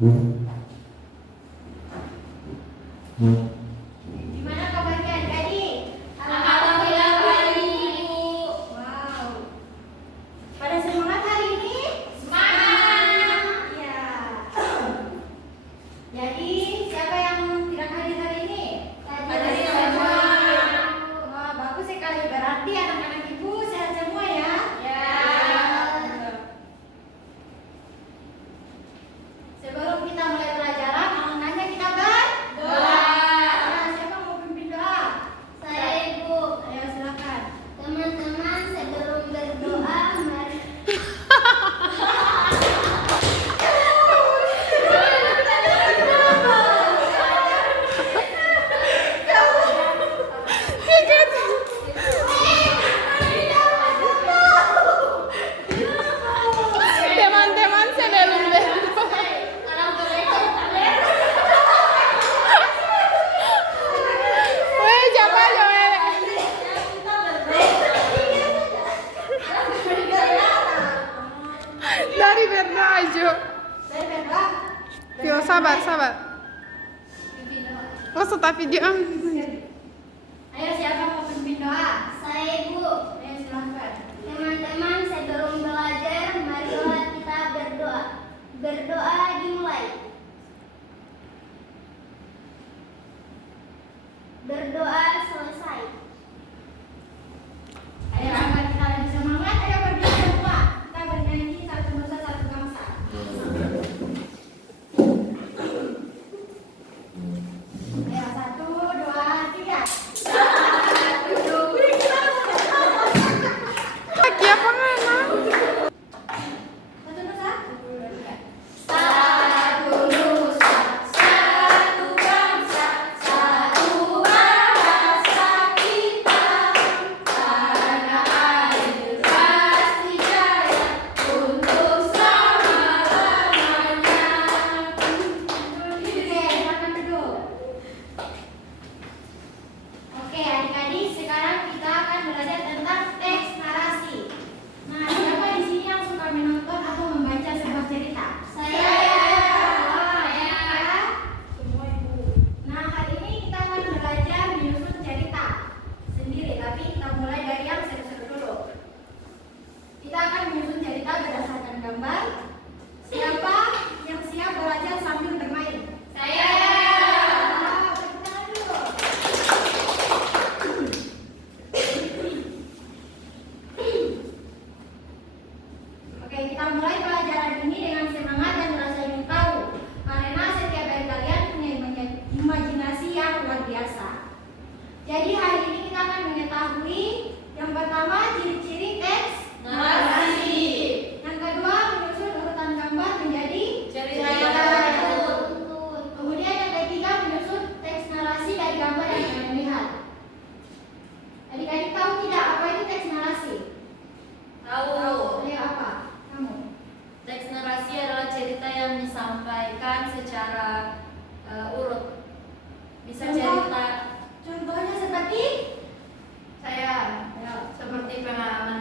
Gimana kabarnya adik-adik? Alhamdulillah baik, Ibu. Wow. Pada semangat hari ini? Semangat. Iya. Jadi siapa yang tidak hadir hari ini? Hadir semua. Wah, bagus sekali. Berarti anak-anak ibu sehat semua ya? Ya. Sebelum kita mulai pelajaran, alangkahnya kita berdoa. Ya, siapa mau pimpin doa? Saya Ibu. Ayo silakan. Teman-teman, sebelum berdoa, mari Teman-teman sebelum berdoa. Weh, siapa Joel? Dari berdoa aja. Saya berdoa. Yo, sabar. Pimpin doa. Oh, stop video. Ayo siapa mau pimpin doa? saya Ibu. Ayo silakan. Teman-teman, sebelum belajar, marilah kita berdoa. Berdoa dimulai. Berdoa selesai. Ayo agar kita lebih semangat, ayo berdua semua. Kita bernyanyi satu nusa satu bangsa. Ayo 1, 2, 3. Lagi apa mana? Satu nusa. Satu nusa, satu bangsa, satu bahasa kita. Tanah air pasti jaya untuk selama-lamanya. Oke, silakan duduk. Oke, adik-adik, sekarang kita akan belajar tentang teks narasi. Nah, siapa di sini yang suka menonton atau membaca sebuah cerita? Saya. Wah, ya. Semua ibu. Nah, hari ini kita akan belajar menyusun cerita sendiri, tapi kita mulai dari yang seru-seru dulu. Kita akan menyusun cerita berdasarkan gambar. Siapa yang siap belajar sambil bermain? Saya. Wah, tepuk tangan dulu. Oke, kita mulai pelajaran ini dengan semangat dan rasa ingin tahu. Karena setiap dari kalian punya imajinasi yang luar biasa. Jadi hari ini kita akan mengetahui yang pertama ciri-ciri teks Narasi. Yang kedua menyusun urutan gambar menjadi Cerita yang beruntun. Kemudian yang ketiga menyusun teks narasi dari gambar yang kalian lihat. Adik-adik tahu tidak apa itu teks narasi? Tahu. Ayo apa? Kamu? Teks narasi adalah cerita yang disampaikan secara urut. Bisa cerita Contohnya seperti saya Ayo. seperti pengalaman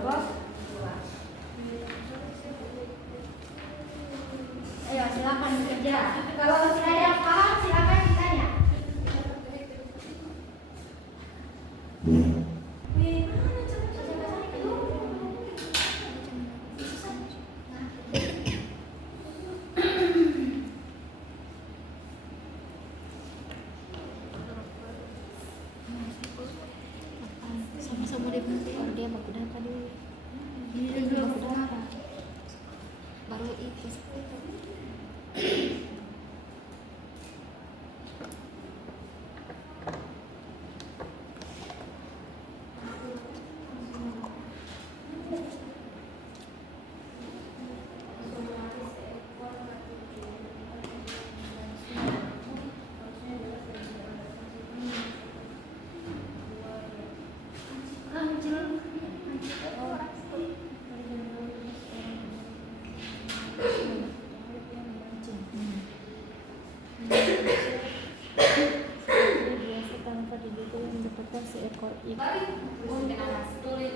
Boros 2. Ayo silakan bekerja. Kalau tidak ada yang paham silakan ditanya. Wih, mana coba itu? Sama-sama dia dia baku data dulu. Ini Baku data. Baru itu. Biasa tanpa diduga yang mendapatkan seekor ikan. Baik, tulis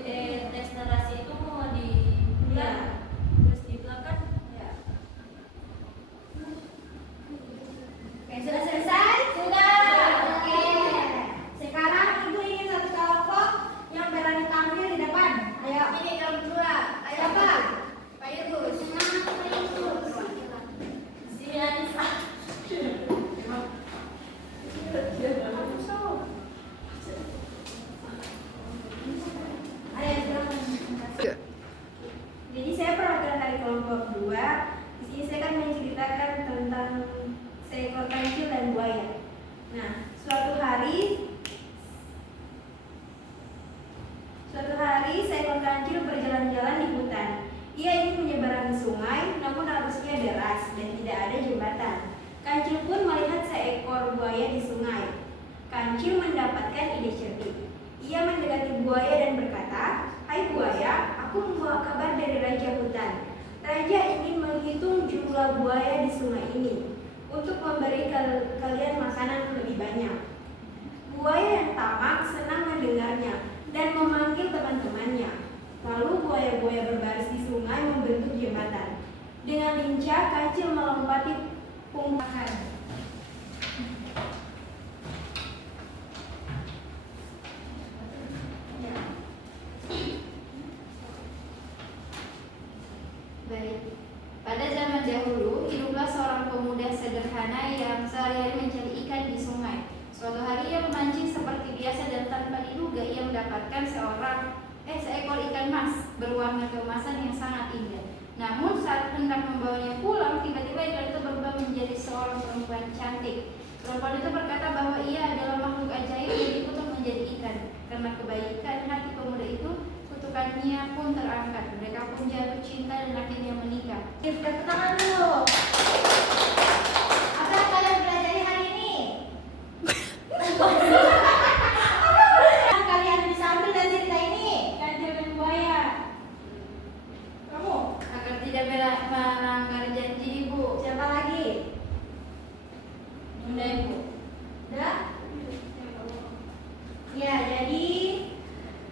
teks narasi itu mau di Iya. terus di belakang. Ya. Oke, sudah selesai? Sudah. Oke. Sekarang ibu ingin satu kelompok yang berani tampil di depan. Ayo. Ini kelompok 2. Ayo apa? Pak Yus. Semangat Pak Yus. Sini Anissa. Ayo silakan. Jadi saya perwakilan dari kelompok 2. Di sini saya akan menceritakan tentang seekor kancil dan buaya. Nah, suatu hari seekor kancil berjalan-jalan di hutan. Ia ingin menyeberangi sungai, namun arusnya deras dan tidak ada jembatan. Kancil pun melihat seekor buaya di sungai. Kancil mendapatkan ide cerdik. Ia mendekati buaya dan berkata, "Hai buaya, aku membawa kabar dari raja hutan. Raja ingin menghitung jumlah buaya di sungai ini untuk memberi kalian makanan lebih banyak." Buaya yang tamak senang mendengarnya dan memanggil teman-temannya. Lalu buaya-buaya berbaris di sungai membentuk jembatan. Dengan lincah, kancil melompati pungkakan. Baik. Pada zaman dahulu, hiduplah seorang pemuda sederhana yang sehari-hari mencari ikan di sungai. Suatu hari ia memancing seperti biasa dan tanpa diduga ia mendapatkan seekor ikan mas berwarna keemasan yang sangat indah. Namun saat hendak membawanya pulang, tiba-tiba ikan itu berubah menjadi seorang perempuan cantik. Perempuan itu berkata bahwa ia adalah makhluk ajaib yang dikutuk menjadi ikan. Karena kebaikan hati pemuda itu, kutukannya pun terangkat. Mereka pun jatuh cinta dan akhirnya menikah. Kita tangan dulu. Apa yang kalian pelajari hari ini? Apa yang kalian bisa ambil dari cerita ini? Kancil dan buaya. Kamu? Agar tidak melanggar janji ibu. Siapa lagi? Bunda Ibu. Udah? Ya, jadi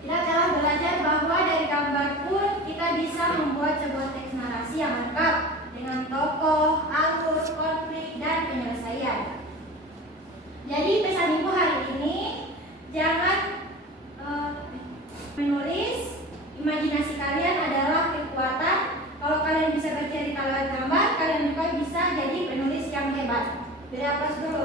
kita telah belajar bahwa dari gambar pun kita bisa membuat sebuah teks narasi yang lengkap dengan tokoh, alur, konflik, dan penyelesaian. Jadi pesan ibu hari ini, jangan menulis. Imajinasi kalian adalah kekuatan. Kalau kalian bisa bercerita lewat gambar, kalian juga bisa jadi penulis yang hebat. Beri aplaus dulu.